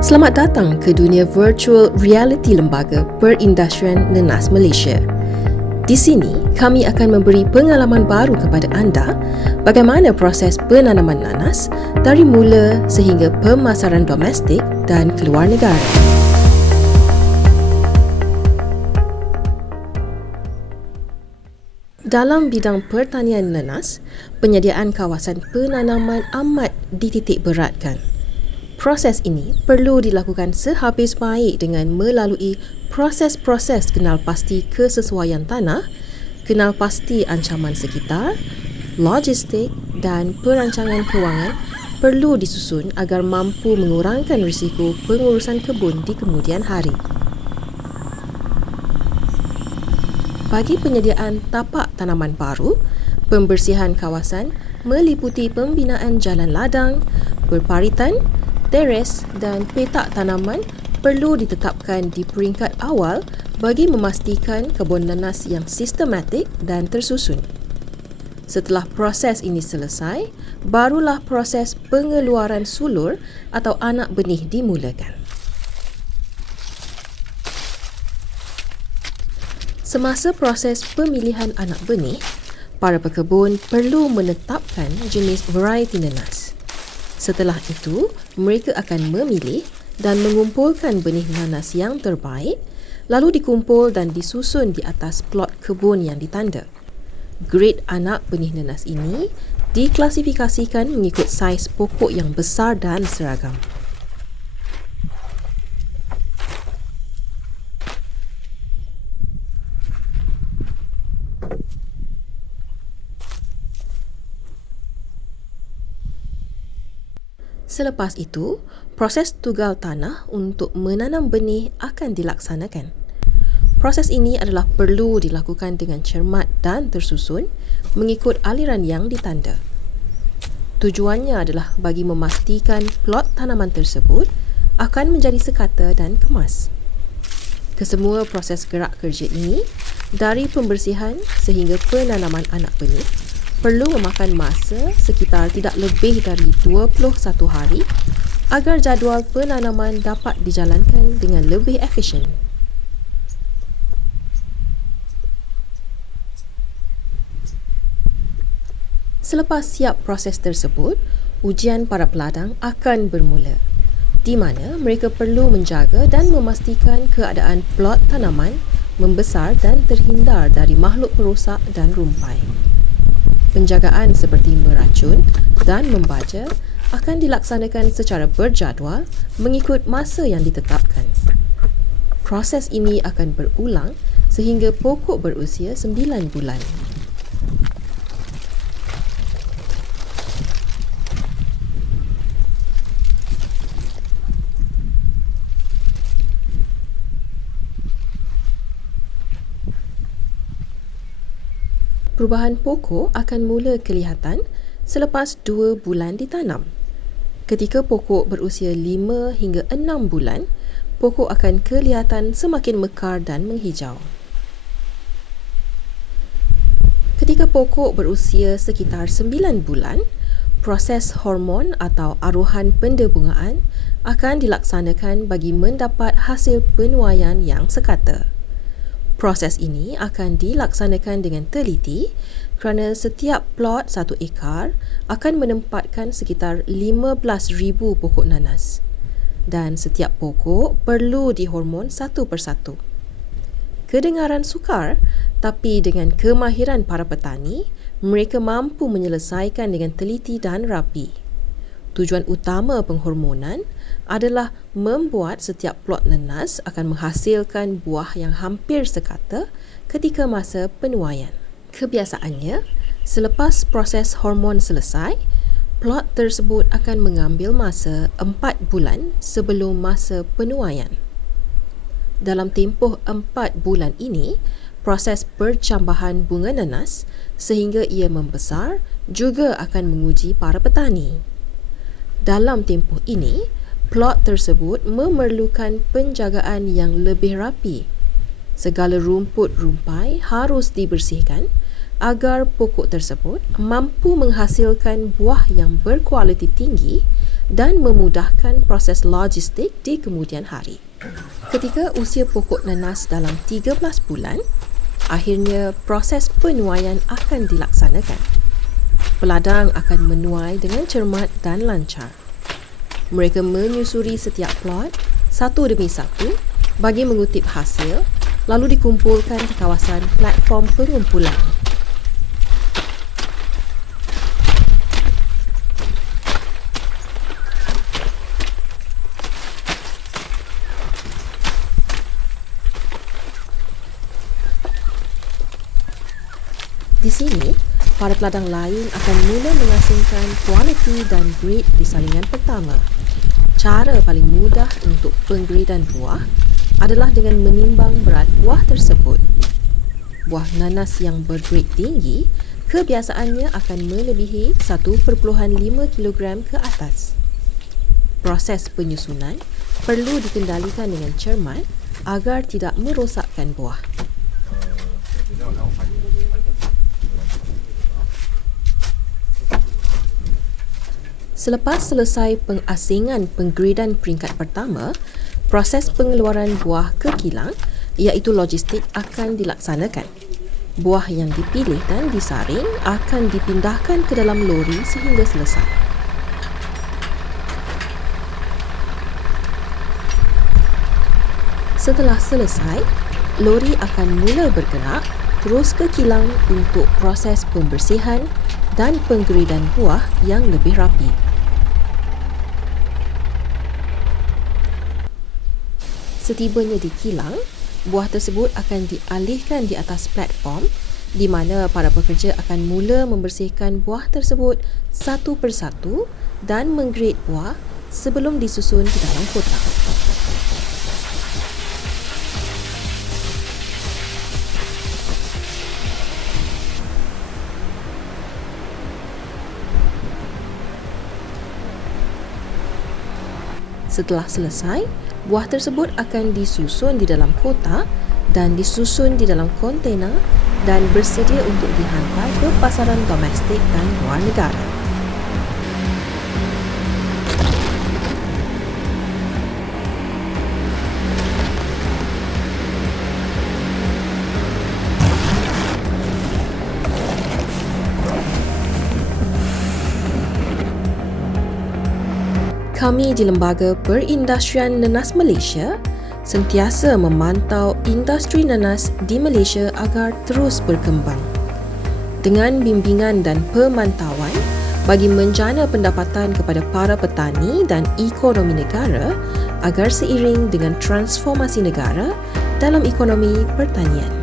Selamat datang ke dunia virtual reality Lembaga Perindustrian Nenas Malaysia. Di sini, kami akan memberi pengalaman baru kepada anda bagaimana proses penanaman nanas dari mula sehingga pemasaran domestik dan keluar negara. Dalam bidang pertanian nanas, penyediaan kawasan penanaman amat dititik beratkan. Proses ini perlu dilakukan sehabis baik dengan melalui proses-proses kenal pasti kesesuaian tanah, kenal pasti ancaman sekitar, logistik dan perancangan kewangan perlu disusun agar mampu mengurangkan risiko pengurusan kebun di kemudian hari. Bagi penyediaan tapak tanaman baru, pembersihan kawasan meliputi pembinaan jalan ladang, berparitan, teres dan petak tanaman perlu ditetapkan di peringkat awal bagi memastikan kebun nanas yang sistematik dan tersusun. Setelah proses ini selesai, barulah proses pengeluaran sulur atau anak benih dimulakan. Semasa proses pemilihan anak benih, para pekebun perlu menetapkan jenis varieti nanas. Setelah itu, mereka akan memilih dan mengumpulkan benih nanas yang terbaik, lalu dikumpul dan disusun di atas plot kebun yang ditanda. Grade anak benih nanas ini diklasifikasikan mengikut saiz pokok yang besar dan seragam. Selepas itu, proses tugal tanah untuk menanam benih akan dilaksanakan. Proses ini adalah perlu dilakukan dengan cermat dan tersusun mengikut aliran yang ditanda. Tujuannya adalah bagi memastikan plot tanaman tersebut akan menjadi sekata dan kemas. Kesemua proses gerak kerja ini, dari pembersihan sehingga penanaman anak benih, perlu memakan masa sekitar tidak lebih dari 21 hari agar jadual penanaman dapat dijalankan dengan lebih efisien. Selepas siap proses tersebut, ujian para peladang akan bermula, di mana mereka perlu menjaga dan memastikan keadaan plot tanaman membesar dan terhindar dari makhluk perosak dan rumpai. Penjagaan seperti meracun dan membaja akan dilaksanakan secara berjadual mengikut masa yang ditetapkan. Proses ini akan berulang sehingga pokok berusia 9 bulan. Perubahan pokok akan mula kelihatan selepas 2 bulan ditanam. Ketika pokok berusia 5 hingga 6 bulan, pokok akan kelihatan semakin mekar dan menghijau. Ketika pokok berusia sekitar 9 bulan, proses hormon atau aruhan pendebungaan akan dilaksanakan bagi mendapat hasil penuaian yang sekata. Proses ini akan dilaksanakan dengan teliti kerana setiap plot 1 ekar akan menempatkan sekitar 15,000 pokok nanas dan setiap pokok perlu dihormon satu persatu. Kedengaran sukar, tapi dengan kemahiran para petani, mereka mampu menyelesaikan dengan teliti dan rapi. Tujuan utama penghormonan adalah membuat setiap plot nanas akan menghasilkan buah yang hampir sekata ketika masa penuaian. Kebiasaannya, selepas proses hormon selesai, plot tersebut akan mengambil masa 4 bulan sebelum masa penuaian. Dalam tempoh 4 bulan ini, proses percambahan bunga nanas sehingga ia membesar juga akan menguji para petani. Dalam tempoh ini, plot tersebut memerlukan penjagaan yang lebih rapi. Segala rumput rumpai harus dibersihkan agar pokok tersebut mampu menghasilkan buah yang berkualiti tinggi dan memudahkan proses logistik di kemudian hari. Ketika usia pokok nanas dalam 13 bulan, akhirnya proses penuaian akan dilaksanakan. Peladang akan menuai dengan cermat dan lancar. Mereka menyusuri setiap plot satu demi satu bagi mengutip hasil, lalu dikumpulkan di kawasan platform pengumpulan. Di sini, para peladang lain akan mula mengasingkan kualiti dan grade di salingan pertama. Cara paling mudah untuk penggradan buah adalah dengan menimbang berat buah tersebut. Buah nanas yang bergrade tinggi kebiasaannya akan melebihi 1.5 kg ke atas. Proses penyusunan perlu dikendalikan dengan cermat agar tidak merosakkan buah. Selepas selesai pengasingan penggradan peringkat pertama, proses pengeluaran buah ke kilang iaitu logistik akan dilaksanakan. Buah yang dipilih dan disaring akan dipindahkan ke dalam lori sehingga selesai. Setelah selesai, lori akan mula bergerak terus ke kilang untuk proses pembersihan dan penggradan buah yang lebih rapi. Setibanya di kilang, buah tersebut akan dialihkan di atas platform di mana para pekerja akan mula membersihkan buah tersebut satu persatu dan menggrade buah sebelum disusun ke dalam kotak. Setelah selesai, buah tersebut akan disusun di dalam kotak dan disusun di dalam kontena dan bersedia untuk dihantar ke pasaran domestik dan luar negara. Kami di Lembaga Perindustrian Nanas Malaysia sentiasa memantau industri nanas di Malaysia agar terus berkembang. Dengan bimbingan dan pemantauan bagi menjana pendapatan kepada para petani dan ekonomi negara agar seiring dengan transformasi negara dalam ekonomi pertanian.